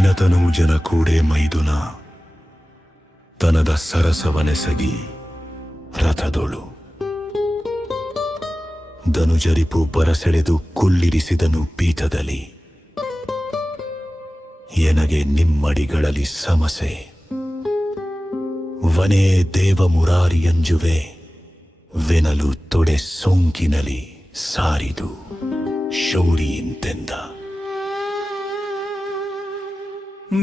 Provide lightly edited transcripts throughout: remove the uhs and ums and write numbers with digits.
ದೀನತನೂಜನ ಕೂಡೆ ಮೈದುನ ತನದ ಸರಸವನೆಸಗಿ ರಥದೊಳು ಧನುಜರಿಪು ಬರಸೆಳೆದು ಕುಳ್ಳಿರಿಸಿದನು ಪೀಠದಲ್ಲಿ. ಎನಗೆ ನಿಮ್ಮಡಿಗಳಲ್ಲಿ ಸಮಸೆ ವನೇ ದೇವ ಮುರಾರಿಯಂಜುವೆ ವೆನಲು ತೊಡೆ ಸೋಂಕಿನಲಿ ಸಾರಿದು ಶೌರಿಯಿಂತೆಂದ.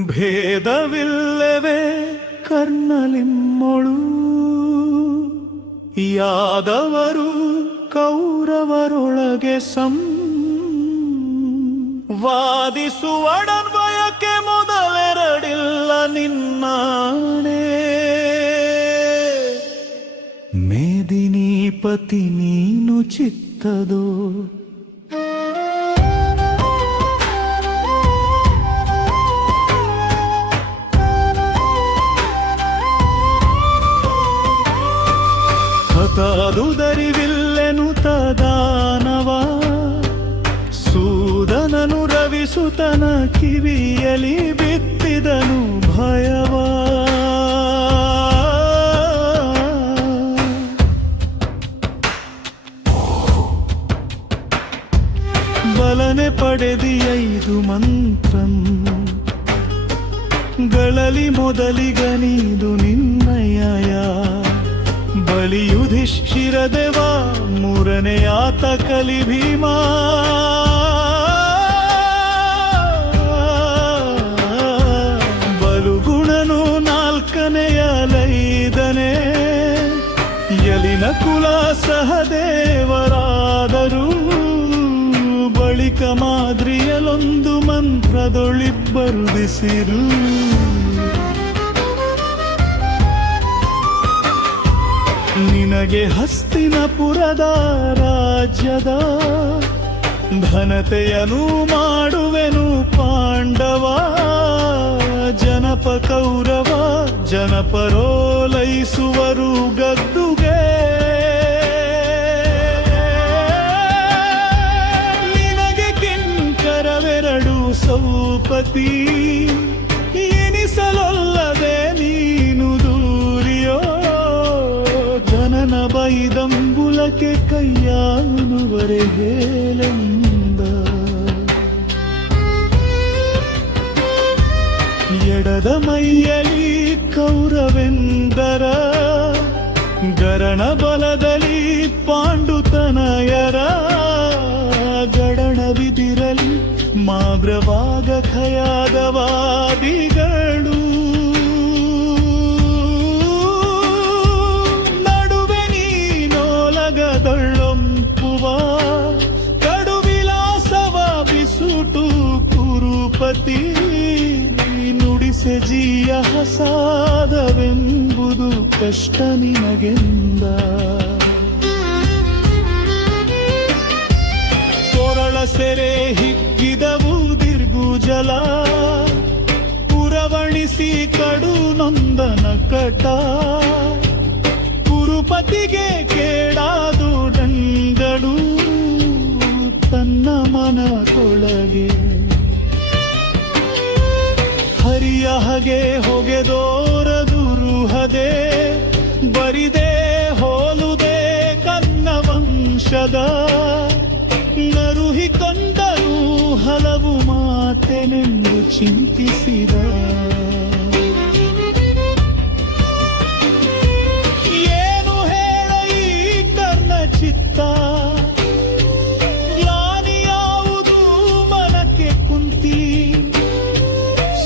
ಭೇದವಿಲ್ಲವೇ ಕರ್ಣಲಿಮ್ಮೊಳು ಯಾದವರು ಕೌರವರೊಳಗೆ ವಾದಿಸುವಡನ್ವಯಕ್ಕೆ ಮೊದಲೆರಡಿಲ್ಲ ನಿನ್ನಾಣೆ. ಮೇದಿನೀಪತಿ ನೀನು ಚಿತ್ತದೋ ಹತಾದುದರಿವಿಲ್ಲೆನು ತದಾನವ ಸೂದನನು ರವಿಸುತನ ಕಿವಿಯಲಿ ಬಿತ್ತಿದನು ಭಯವ. ಬಲನೆ ಪಡೆದಿಯೈದು ಮಂತ್ರಂ ಗಳಲಿ ಮೊದಲಿಗನೀದು ನಿನ್ನಯ ಬಲಿ ಯುಧಿಷ್ಠಿರದೇವ ಮೂರನೆಯಾತ ಕಲಿ ಭೀಮ. ಬಲುಗುಣನು ನಾಲ್ಕನೆಯಲೈದನೆ ಯಲಿನ ಕುಲ ಸಹದೇವರಾದರು ಬಳಿಕ ಮಾದ್ರಿಯಲೊಂದು ಮಂತ್ರದೊಳಿಬ್ಬರು ದಿಸಿರು. ನಿನಗೆ ಹಸ್ತಿನಪುರದ ರಾಜ್ಯದ ಘನತೆಯನು ಮಾಡುವೆನು ಪಾಂಡವ. ಜನಪ ಕೌರವ ಜನಪರೋಲೈಸುವರು ಗದ್ದುಗೆ. ನಿನಗೆ ಕಿಂಕರವೆರಡು ಸೌಪತಿ ಎನಿಸಲೊಲ್ಲದೆ ನೀನು ದೂರಿಯೋ. ಜನನ ಬೈದಂಬುಲಕ್ಕೆ ಕೈಯಾನುವರೆ ಹೇಳೆಂದ. ಎಡದ ಮೈಯಲಿ ಕೌರವೆಂದರ ಗರಣ ಬಲದಲ್ಲಿ ಪಾಂಡುತನಯರ ಗಡಣವಿದಿರಲಿ ಮಾಗ್ರವಾಗ ಖಯಾದವಾದಿಗಳು. ಕಡುವಿಲಾಸವ ಬಿಸುಟು ಕುರುಪತಿ ನುಡಿಸೆ ಜೀಯ ಹಸಾದವೆಂಬುದು ಕಷ್ಟ ನಿನಗೆಂದ. ಕೊರಳ ಸೆರೆ ಹಿಗ್ಗಿದವು ದಿರ್ಗುಜಲ ಪುರವಣಿಸಿ ಕಡು ನೊಂದನ ಕಟ. ಕುರುಪತಿಗೆ ಕೇಡಾದು ದಂಡಳು ತನ್ನ ಮನದೊಳಗೆ. ಹರಿಯ ಹಗೆ ಹೊಗೆದೋರ ದುರುಹದೆ ಬರಿದೆ ಹೋಲುದೆ ಕನ್ನ ವಂಶದ. ನರುಹಿ ಕಂಡರೂ ಹಲವು ಮಾತೆನೆಂದು ಚಿಂತಿಸಿದ. ಚಿತ್ತ ಯಾನಿಯಾವುದು ಮನಕ್ಕೆ ಕುಂತಿ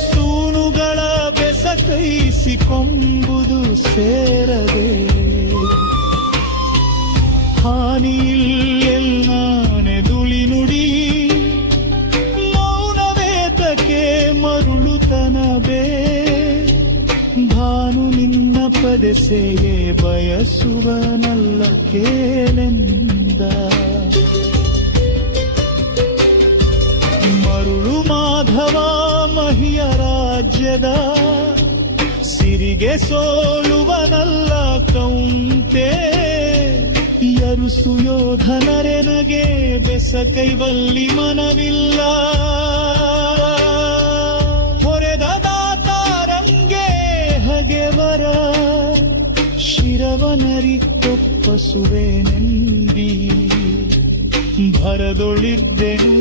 ಸೂನುಗಳ ಬೆಸಕೈಸಿಕೊಂಬುದು ಸೇರದೆ. ಹಾನಿಯಿಲ್ಲೆಲ್ಲಾನೆ ದುಳಿ ನುಡಿ ಮೌನವೇತಕ್ಕೆ ಮರುಳುತನವೇ. ಭಾನು ನಿನ್ನ ಪದೆಸೆಯೇ ಬಯಸುವನಲ್ಲ ಕೇಳೆಂದ. ಮರುಳು ಮಾಧವ ಮಹಿಯ ರಾಜ್ಯದ ಸಿರಿಗೆ ಸೋಲುವನಲ್ಲ ಕೌಂತೆ. ಯರುಸು ಯೋಧನರೆನಗೆ ಬೆಸ ಕೈವಲ್ಲಿ ಮನವಿಲ್ಲ. ಹೊರೆ ಅವನರಿಗೊಪ್ಪಸುವೆನೆಂದಿ ಭರದೊಳಿದ್ದೆನು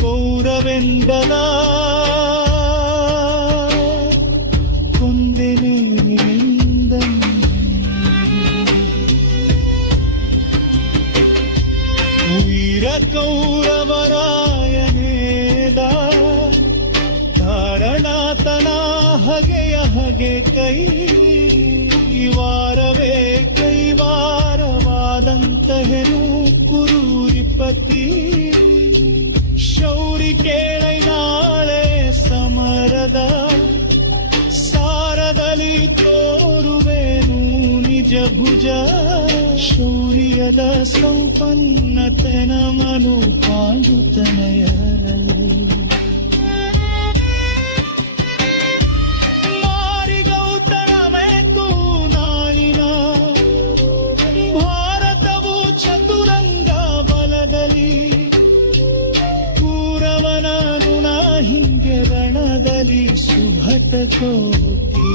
ಕೌರವೆಂದಲ ಕೊಂದೆನೆ ನಿಂದನು ವೀರ ಕೌರವರಾಯನೇದ ಕಾರಣಾತನ ಹಗೆಯ ಹಗೆ ಕೈವಾರವೇ ಕೈವಾರವಾದಂತಹೆನು ಕುರೂರಿಪತಿ ಶೌರಿ ಕೇಳೈ ನಾಳೆ ಸಮರದ ಸಾರದಲ್ಲಿ ತೋರುವೆನು ನಿಜ ಭುಜ ಶೌರ್ಯದ ಸಂಪನ್ನತೆನ ಮನು ಪಾಂಡುತನಯರಲ್ಲಿ ಮಾರಿಗೌತಣಮೇತು ನಾಳಿನ ಭಾರತವು ಚತುರಂಗ ಬಲದಲ್ಲಿ ಕೂರವನ ಋಣ ಹಿಂಗೆ ರಣದಲ್ಲಿ ಸುಭಟ ಕೋಟಿ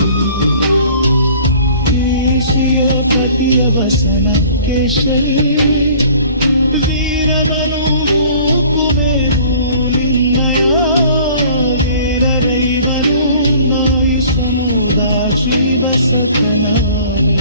ಕೇಶಿಯ ಪತಿಯ ವಸನ ಕೇಶರಿ ವೀರಬಲು ಕುಮೇರು ಲಿಂಗಯ ವೀರ ರೈವನು ನಾಯಿ ಸಮುದಾಚಿ ಬಸಕನಾಲಿ